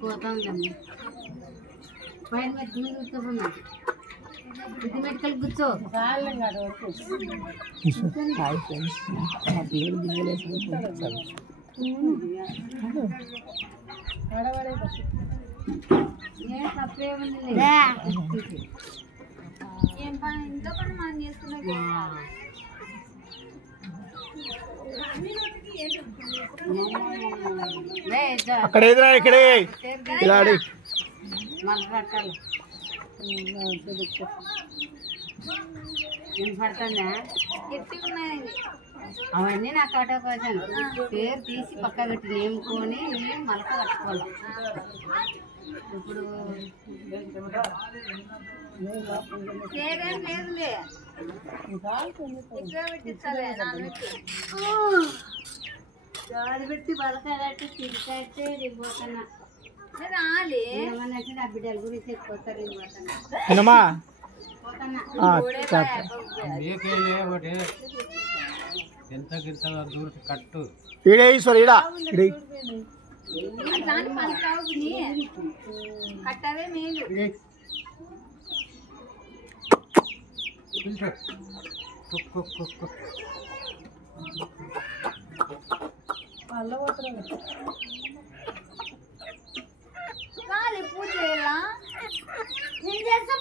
పోతాంలే పైన మెట్టుకుని కూర్చోమన్నా ఇది మెట్టుకలు కూర్చో హాయ్ ఫ్రెండ్స్ మా పిల్లలు గిన్నెలేసి ఏ తప్పేముంది ఏం పని ఇంట్లో పని మనం చేసుకున్నాం అక్కడ ఎదురా ఇక్కడే ఇలాడి మళ్ళీ పడుతుందా అవన్నీ నాకు ఆటో కోసం పేరు తీసి పక్క పెట్టి నేముకొని నేను మలక కట్టుకోవాలి ఇప్పుడు పేరేం లేదులే గాడి పెట్టి మలక కట్టి తిరిగైతే రిపోతున్నా రాలే ఏమన్నట్టు నా బిడ్డల గురించి ఎక్కువతారు రిపోతున్నా ఎంత దూరం కట్టు దాని పలకావు కట్టవే మేలు రాలే పూజ చేయాలా నేను చేస్తా